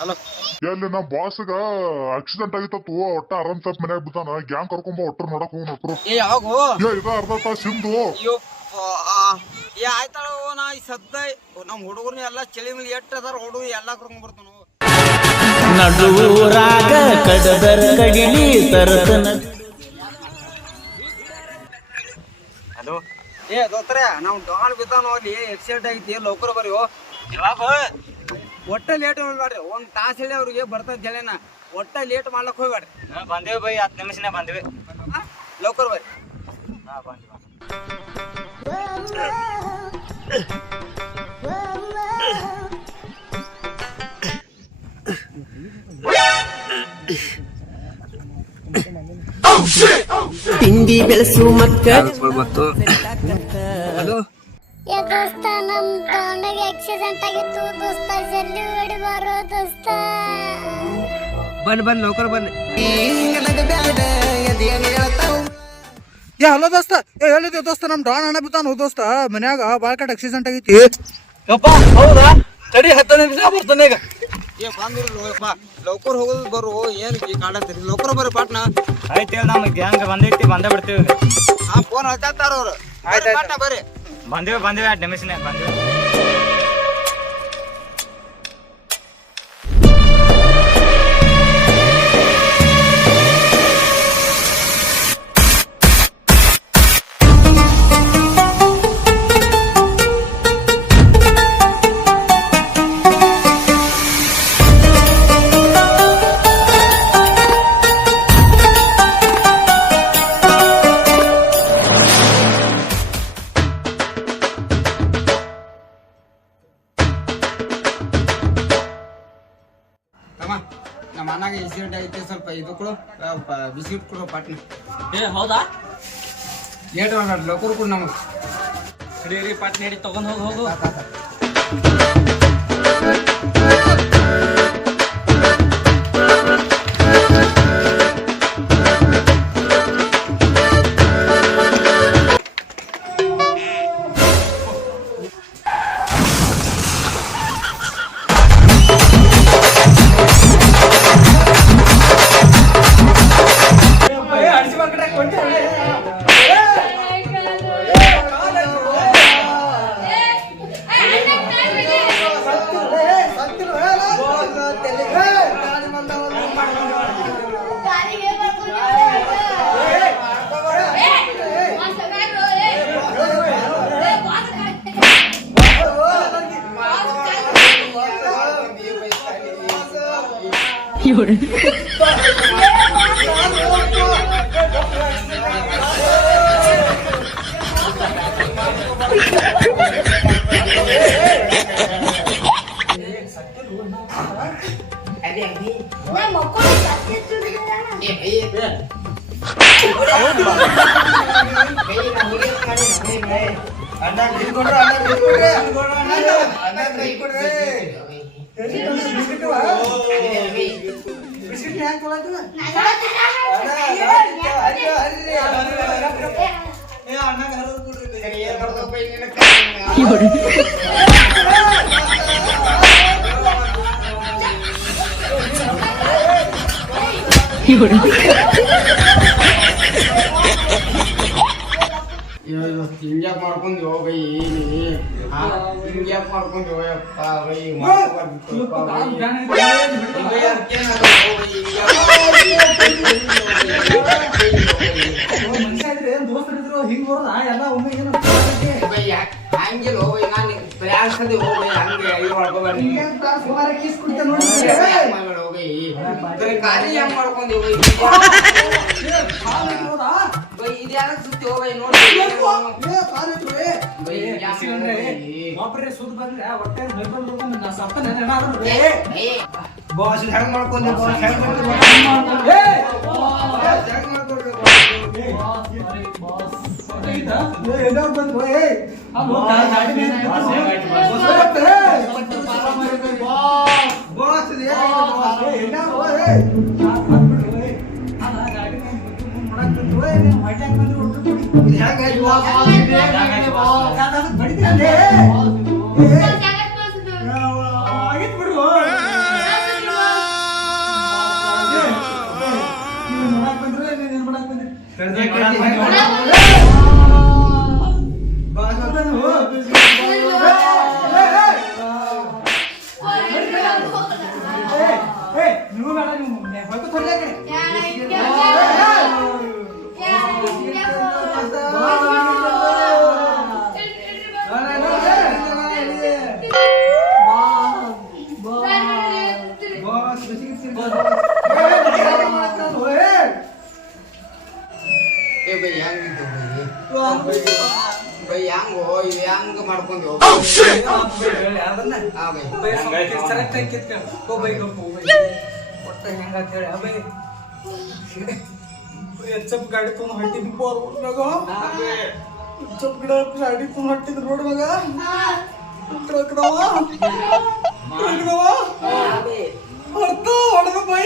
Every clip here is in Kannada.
ಹಲೋ ಎಲ್ಲಿ ನಮ್ಮ ಬಾಸ್ಗ ಆಕ್ಸಿಡೆಂಟ್ ಆಗಿತ್ತು ಒಟ್ಟ ಆರಾಮ್ ತಪ್ಪ ಮನ್ಯಾಗ ಬಿದ್ದಾನ ಗ್ಯಾಂಗ್ ಕರ್ಕೊಂಬ ಒಟ್ರು ನೋಡಕ್ ಹೋಗ್ ಒಟ್ರು ಯಾವಾಗೋ ಇದ ಅರ್ಧ ತಾಸ ಹಿಂದು ಆಯ್ತಾಳ ನಾ ಈ ಸದ್ದ ನಮ್ ಹುಡುಗರ್ನ ಎಲ್ಲಾ ಚಳಿ ಮೇಲೆ ಎಟ್ಟ ಅದಾರ ಹುಡುಗ ಎಲ್ಲಾ ಕರ್ಕೊಂಡ್ ಬರ್ತಾನ ನಡುರಾಗ ಕಡದರ ಕಡಿಲಿ ತರತನ. ಹಲೋ ದೋಸ್ತ್ರೆ ನಾವು ಡಾನ್ ಬಿದ್ದಾನೋ ಅಲ್ಲಿ ಆಕ್ಸಿಡೆಂಟ್ ಆಗೈತಿ ಲೌಕರ್ ಬರ್ರಿ ಯಾವಾಗ ಒಟ್ಟ ಲೇಟ್ ಮಾಡ್ಬೇಡ್ರಿ ಒಂದ್ ತಾಸ ಹೇಳಿ ಅವ್ರಿಗೆ ಬರ್ತದ ಹೇಳಿನ ಒಟ್ಟ ಲೇಟ್ ಮಾಡ್ಲಕ್ ಹೋಗ್ಬೇಡ್ರಿ ಬಂದೇವಿ ಬೈ 10 ನಿಮಿಷನೇ ಬಂದೇವಿ ಲೌಕರ್ ಬರ್ರಿ ತಿಂಡಿ ಬೆಳೆಸು ಮಕ್ಕ ಹಲೋ ದೋಸ್ತ ನಮ್ ಡಾನಿಗೆ ಆಕ್ಸಿಡೆಂಟ್ ಆಗಿತ್ತು ದೋಸ್ತ ಜಲ್ದಿ ಓಡಿ ಬಾರೋ ದೋಸ್ತ ಬನ್ನಿ ಲೌಕರ್ ಬನ್ನಿ ಹಲೋ ದೋಸ್ತ ಹೇಳಿದ್ದೆ ದೋಸ್ತ ನಮ್ ಡಾನ್ ಅಣ್ಣ ಬಿದ್ದಾನು ದೋಸ್ತ ಮನ್ಯಾಗ ಬಾಳ ಕಡೆ ಆಕ್ಸಿಡೆಂಟ್ ಆಗೈತಿ ಹೌದಾ ತಡಿ 10 ನಿಮಿಷ ಬರ್ತಾನೆ ಈಗ ಲೌಕರ್ ಹೋಗೋದು ಬರು ಏನ್ ಕಾಡತ್ತೀರಿ ಲೌಕರ್ ಬರ್ರಿ ಪಾಟ್ನ ಆಯ್ತು ಹೇಳಿ ನಮ್ಗೆ ಗ್ಯಾಂಗ್ ಬಂದೈತಿ ಬಂದೇ ಬಿಡ್ತೀವಿ ಫೋನ್ ಹಚ್ಚಾತಾರ ಅವ್ರು ಪಾಟ್ನ ಬರ್ರಿ ಬಂದೇವಿ 10 ನಿಮಿಷನೇ ಬಂದೇವಿ ನಮ್ಮ ಅಣ್ಣಾಗ ಆಕ್ಸಿಡೆಂಟ್ ಐತಿ ಸ್ವಲ್ಪ ಇದು ಕೊಡು ಬಿಸ್ಕಿಟ್ ಕೊಡು ಪಾಟ್ನ ಹೌದಾ ಲೇಟ್ ಮಾಡ್ಬೇಡ ಲೌಕರ್ ಕೊಡು ನಮಗೆ ಹಿಡೀರಿ ಪಾಟ್ನ ಹಿಡಿ ತಗೊಂಡ್ ಹೋಗು ಹಿಂಗ್ಯಾಕ್ ಮಾಡ್ಕೊಂಡು ಹೋಗೈ ಹಿಂಗ್ಯಾಕ್ ಮಾಡ್ಕೊಂಡು ಹೋಯಪ್ಪ ಬೈ ಹಿಂಗ್ ಬರೋದ ಎಲ್ಲ ಒಮ್ಮೆ ಏನು ಹಂಗಿಲ್ಲ ಹೋಗಿ ನಾನು ಪ್ರಯಾಸದೆ ಹೋಗಿ ಹಂಗೆ ಇದು ಮಾಡ್ಕೋಬೇಡಿ ಹೋಗಿ ಖಾಲಿ ಹೆಂಗ್ ಮಾಡ್ಕೊಂಡು ಹೋಗಿ ಇದ್ಯಾರ ಸುತ್ತಿ ಹೋಗಿ ನೋಡಿ ಬಾಸ್ ಹೆಂಗ್ ಮಾಡ್ಕೊಂಡು ಹೆಂಗೋ ಇದು ಹೆಂಗ್ ಮಾಡ್ಕೊಂಡ್ವಿ ಅದನ್ನ ಹಾ ಬೈ ಕರೆಕ್ಟ್ ಆಗಿ ಕಿತ್ಕೊಂಡು ಹೋಗ್ಬೇಕು ಒಟ್ಟ ಹೆಂಗಂತ ಹೇಳಿ ಅಬೈ ಎಚ್ಚಪ್ ಗಾಡಿ ತೊಗೊಂಡು ಹೊಟ್ಟಿದ್ವಿ ರೋಡ್ನಾಗ ಎಚ್ಚಪ್ ಗಾಡಿ ತೊಗೊಂಡು ಹೊಟ್ಟಿದ್ರು ರೋಡ್ ಮಗ ಹೊಡೆದ ಬೈ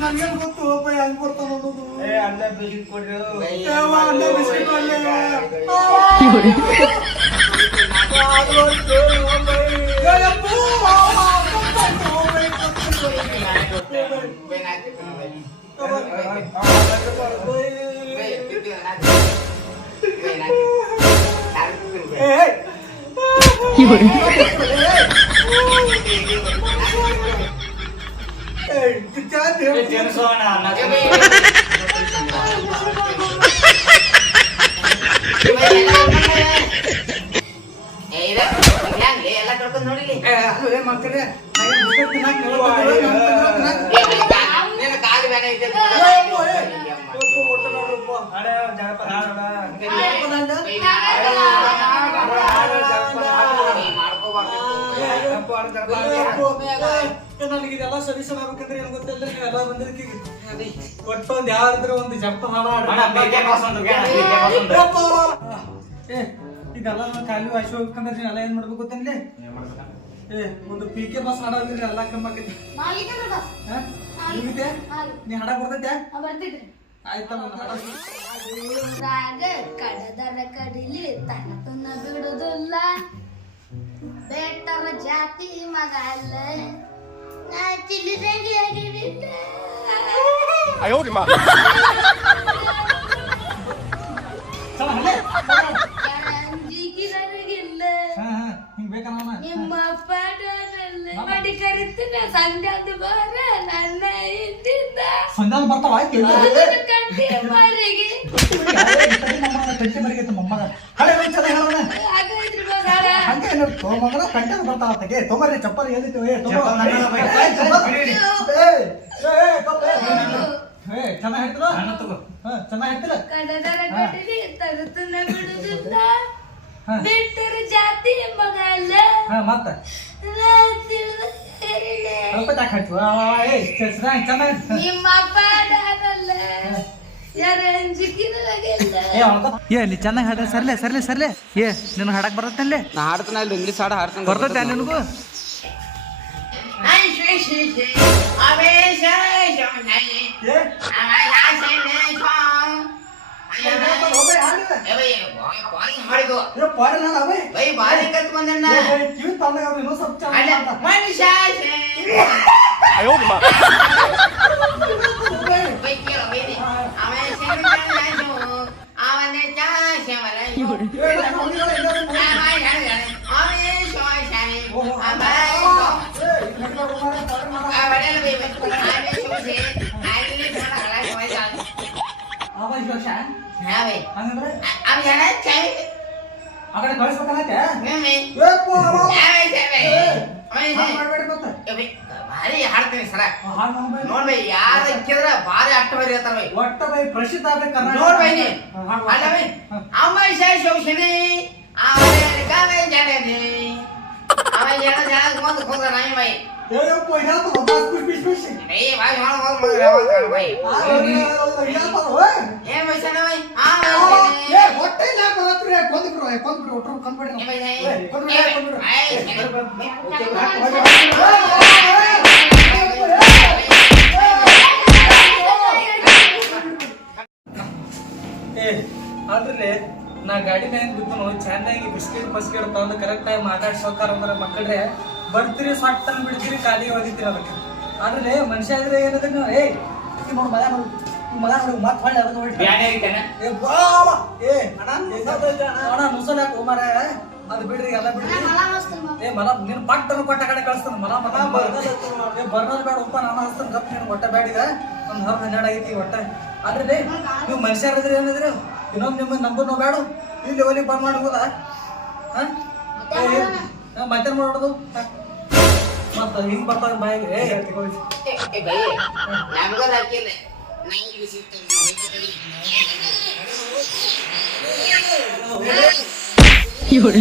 ನಂಗೆ ಗೊತ್ತು ಬೈ ಹಂಗ್ ಬರ್ತಾನ ಅನ್ನೋದು ಅಲ್ಲ ಬಿಸ್ಕಿಟ್ ಕೊಡ್ರಿ ಎಲ್ಲ ಕರ್ಕೊಂಡ್ ನೋಡಿಲಿ ಮಕ್ಕಳೇ ನಿನ್ನ ಕಾಲು ಬೇನೆ ಐತೆ ನನಗಿದೆಲ್ಲ ಸೊಲ್ಯೂಷನ್ ಆಗ್ಬೇಕಂದ್ರೆ ಏನ್ ಗೊತ್ತಿಲ್ಲ ನೀವೆಲ್ಲ ಬಂದಿದ್ದಕ್ಕೆ ಒಟ್ಟು ಒಂದ್ ಯಾವ್ದಾದ್ರು ಒಂದು ಜಪ್ಪ ಇದೆಲ್ಲ ನಾನು ಖಾಲಿ ವಾಶಿ ಹೋಗ್ಬೇಕಂದ್ರೆ ನೀವೆಲ್ಲ ಏನ್ ಮಾಡ್ಬೇಕು ಗೊತ್ತೇನ್ಲಿ ಒಂದು PK ಬಸ್ ಹಾಡೋದ್ರಿ ಎಲ್ಲ ಕಮ್ಮಿ ನಿಮಗೆ ನೀ ಹಾಡಕ್ ಬರ್ತೈತೆ ಆಯ್ತಲ್ಲ ಕಡದರ ಕಡಿಲಿ ತನ್ನ ಬಿಡುದಿಲ್ಲ ಬೇಟರ ಜಾತಿ ಮಗ ಅಲ್ಲ ನಾ ಚಿಲ್ಲಿದಂಗೆ ಆಗಿದ್ದ ಅಂಜಿಕೆ ನನಗಿಲ್ಲ ಹಿಂಗ್ ಬೇಕಲ್ಲ ನಿಮ್ಮ ಪಾಠವನ್ನೆಲ್ಲ ಮಾಡಿ ಕರಿತೀನಿ ಸಂಜೆ ಅದು ಬಾರ ನನ್ನ ಹಿಂದಿಂದ ಸಂಜಾನ ಬರ್ತಾವ ಕಟ್ಟಿ ಮಾರಿಗೆ ಕಟ್ಟಿ ಮರಿಗೆ ಮೊಮ್ಮಗ ಹಳೆ ಚಲ ಹೇಳೋಣ ಹಾಗಾದ್ರಿ ಮಗಳ ಹಂಗೆ ಮಗನ ಕಂಟೆ ಬರ್ತಾವ ತಗೆ ತೊಮರಿ ಚಪ್ಪಲ್ ಏನಿತ್ತು ಚೆನ್ನಾಗಿ ಹೇಳ್ತಿಲ್ಲ ಚೆನ್ನಾಗಿ ಹೇಳ್ತಿಲ್ಲ ಕಡದರ ಕಡಿಲಿ ತರುತ್ತನ ಬಿಡುದಿಲ್ಲ ಬಿಟ್ಟರ ಜಾತಿ ಮಗ ಅಲ್ಲ ಮತ್ತೆ ನಿಮ್ಮ ಪಾಡಲ್ಲ ಯಾರ ಅಂಜಿಕೆ ನನಗಿಲ್ಲ ಏ ನೀ ಚೆನ್ನಾಗಿ ಹಾಡ ಸರ್ಲೆ ಏ ನಿನ್ ಹಾಡಕ್ ಬರತ್ತಲ್ಲೇ ನಾ ಹಾಡ್ತಾನ ಇಲ್ಲಿ ಇಂಗ್ಲೀಷ್ ಹಾಡ ಹಾಡ್ತಾನ ಬರ್ತೈತೆ ನಿನಗೂ ಬಾರಿ ಕತ್ ಬಂದಣ್ಣ ಮನುಷ್ಯ ಅವನೇ ಆ ಕಡೆ ಕಳಿಸ್ಬೇಕಂತೆ ಭಾರಿ ಹಾಡ್ತೀನಿ ಸರ ನೋಡ್ಬೈ ಯಾರ ಕೇಳಿದ್ರ ಭಾರಿ ಅಟ್ಟ ಬರಿ ಹೇಳ್ತಾರ ಬೈ ಒಟ್ಟ ಬೈ ಪ್ರಸಿದ್ಧ ನೋಡ್ಬೈ ನೀ ಅಲ್ಲ ಬೈ ಅಮ್ಮ ಶೋಷಣೆ ಅವನ ಗಾವೆ ಜನನಿ ಅವ ಜನ ಜನ ಬಂದು ಹೋದ ನಾಯಿ ಬೈ ಏ ಭಾರಿ ಹಾಳು ಹೋದ ಬೈ ಏನ್ ಬೈ ಸಣ್ಣ ಬೈ ಅದ್ರಲ್ಲಿ ನಾ ಗಾಡಿ ಮ್ಯಾಗ ಬಿದ್ದು ಚೆನ್ನಾಗಿ ಬಿಸ್ಕೆಟ್ ತಂದು ಕರೆಕ್ಟ್ ಆಗಿ ಮಾತಾಡಿ ಸೌಕಾರ ಅಂದ್ರೆ ಮಕ್ಕಳ್ರೆ ಬರ್ತೀರಿ ಸಟ್ಟನ್ ಬಿಡ್ತೀರಿ ಖಾಲಿ ಓದಿತೀರಿ ಅದಕ್ಕೆ ಆದ್ರೆ ಮನುಷ್ಯ ಇದ್ರೆ ಏನದ ಏ ನೋಡು ಮಗ ನೋಡು ಮತ್ ಹೊಳ್ಳಿ ಅದು ನೋಡಿ ಏ ಬಾವ ಏ ಅಣ್ಣ ನುಸಲ್ ಯಾಕೆ ಹೋಮಾರ ಅದು ಬಿಡ್ರಿ ಎಲ್ಲ ಬಿಡ್ರಿ ಏ ಮಲ ನಿನ್ ಪಟ್ಟನ್ನು ಕೊಟ್ಟ ಕಡೆ ಕಳಿಸ್ತಾನ ಮಲ ಏ ಬರ್ನೋದ್ ಬೇಡ ಉಪ್ಪ ನಾನು ಹಚ್ತಾನ ಗಪ್ ನೀನು ಒಟ್ಟ ಬೇಡಿದ ಒಂದ್ 12 ಆಗೈತಿ ಒಟ್ಟ ಆದ್ರೆ ನೀವು ಮನುಷ್ಯರಿದ್ರೆ ಏನಿದ್ರಿ ಇನ್ನೊಂದು ನಿಮ್ಮ ನಂಬರ್ ನಾವು ಬೇಡ ಇಲ್ಲಿ ಲೆವೆಲಿಗೆ ಬಂದ್ ಮಾಡ್ಬೋದಾ ಮತ್ತೇನ್ ಮಾಡೋದು ಮತ್ತ ಹಿಂಗ್ ಬರ್ತಾವ ಬಾಯಿಗೆ ಏ ಬೈ ನಮಗಾರ ಹಾಕಿಲ್ಲ ನಂಗೆ ಬಿಸಿ ಇವ್ರು